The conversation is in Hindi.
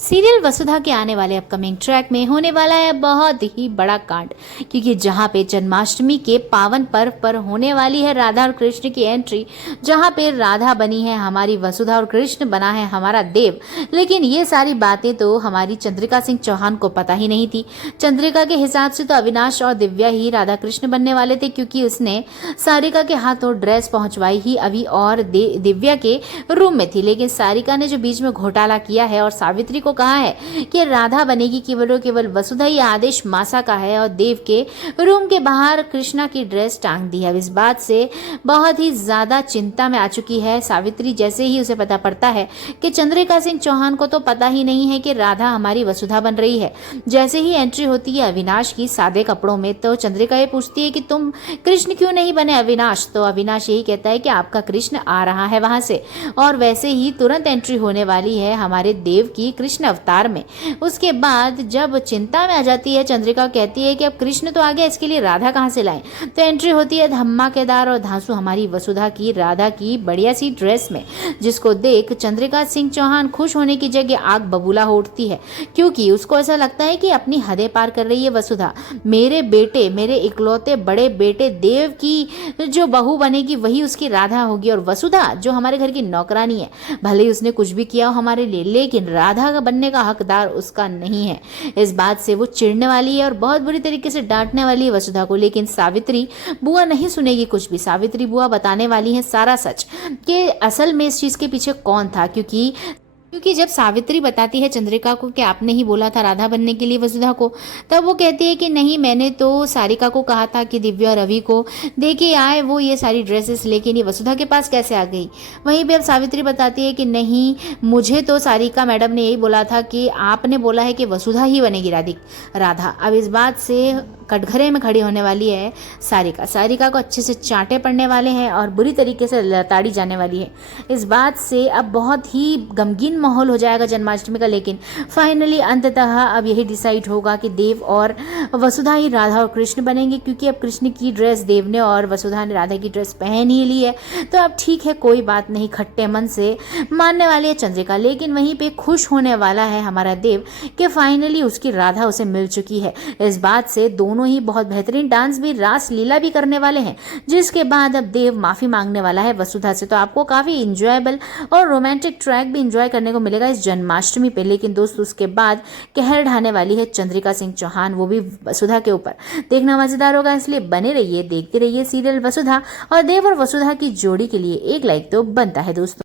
सीरियल वसुधा के आने वाले अपकमिंग ट्रैक में होने वाला है बहुत ही बड़ा कांड, क्योंकि जहां पे जन्माष्टमी के पावन पर्व पर होने वाली है राधा और कृष्ण की एंट्री, जहां पे राधा बनी है हमारी वसुधा और कृष्ण बना है हमारा देव। लेकिन ये सारी बातें तो हमारी चंद्रिका सिंह चौहान को पता ही नहीं थी। चंद्रिका के हिसाब से तो अविनाश और दिव्या ही राधा कृष्ण बनने वाले थे, क्योंकि उसने सारिका के हाथों ड्रेस पहुंचवाई ही अभी और दिव्या के रूम में थी। लेकिन सारिका ने जो बीच में घोटाला किया है और सावित्री को कहा है कि राधा बनेगी केवल और केवल वसुधा, ये आदेश मासा का है, और देव के रूम के बाहर कृष्णा की ड्रेस टांग दी है। अब इस बात से बहुत ही ज्यादा चिंता में आ चुकी है सावित्री। जैसे ही उसे पता पड़ता है कि चंद्रिका सिंह चौहान को तो पता ही नहीं है कि राधा हमारी वसुधा बन रही है, जैसे ही एंट्री होती है अविनाश की सादे कपड़ों में, तो चंद्रिका ये पूछती है कि तुम कृष्ण क्यों नहीं बने अविनाश। तो अविनाश यही कहता है कि आपका कृष्ण आ रहा है वहां से, और वैसे ही तुरंत एंट्री होने वाली है हमारे देव की कृष्ण अवतार में। उसके बाद जब चिंता में आ जाती है चंद्रिका, कहती है कि अब कृष्ण तो आ गया, इसके लिए राधा कहाँ से लाएं। तो एंट्री होती है धमाकेदार और धांसू हमारी वसुधा की राधा की बढ़िया सी ड्रेस में, जिसको देख चंद्रिका सिंह चौहान खुश होने की जगह आग बबूला हो उठती है, क्योंकि उसको ऐसा लगता है कि अपनी हदें पार कर रही है वसुधा। मेरे बेटे, मेरे इकलौते बड़े बेटे देव की जो बहू बनेगी वही उसकी राधा होगी, और वसुधा जो हमारे घर की नौकरानी है, भले ही उसने कुछ भी किया हो हमारे लिए, लेकिन राधा का बनने का हकदार उसका नहीं है। इस बात से वो चिढ़ने वाली है और बहुत बुरी तरीके से डांटने वाली है वसुधा को। लेकिन सावित्री बुआ नहीं सुनेगी कुछ भी। सावित्री बुआ बताने वाली है सारा सच कि असल में इस चीज के पीछे कौन था, क्योंकि जब सावित्री बताती है चंद्रिका को कि आपने ही बोला था राधा बनने के लिए वसुधा को, तब वो कहती है कि नहीं, मैंने तो सारिका को कहा था कि दिव्या और रवि को देके आए वो ये सारी ड्रेसेस, लेकिन ये वसुधा के पास कैसे आ गई। वहीं पे अब सावित्री बताती है कि नहीं, मुझे तो सारिका मैडम ने यही बोला था कि आपने बोला है कि वसुधा ही बनेगी राधा। अब इस बात से कटघरे में खड़ी होने वाली है सारिका को अच्छे से चांटे पड़ने वाले हैं और बुरी तरीके से लताड़ी जाने वाली है। इस बात से अब बहुत ही गमगीन माहौल हो जाएगा जन्माष्टमी का। लेकिन फाइनली अंततः अब यही डिसाइड होगा कि देव और वसुधा ही राधा और कृष्ण बनेंगे, क्योंकि अब कृष्ण की ड्रेस देव ने और वसुधा ने राधा की ड्रेस पहन ही ली है। तो अब ठीक है, कोई बात नहीं, खट्टे मन से मानने वाली है चंद्रिका। लेकिन वहीं पे खुश होने वाला है हमारा देव कि फाइनली उसकी राधा उसे मिल चुकी है। इस बात से दोनों ही बहुत बेहतरीन डांस भी, रास लीला भी करने वाले हैं, जिसके बाद अब देव माफी मांगने वाला है वसुधा से। तो आपको काफी इंजॉयबल और रोमांटिक ट्रैक भी इंजॉय करने को मिलेगा इस जन्माष्टमी पे। लेकिन दोस्तों उसके बाद कहर ढाने वाली है चंद्रिका सिंह चौहान, वो भी वसुधा के ऊपर। देखना मजेदार होगा, इसलिए बने रहिए, देखते रहिए सीरियल वसुधा। और देव और वसुधा की जोड़ी के लिए एक लाइक तो बनता है दोस्तों।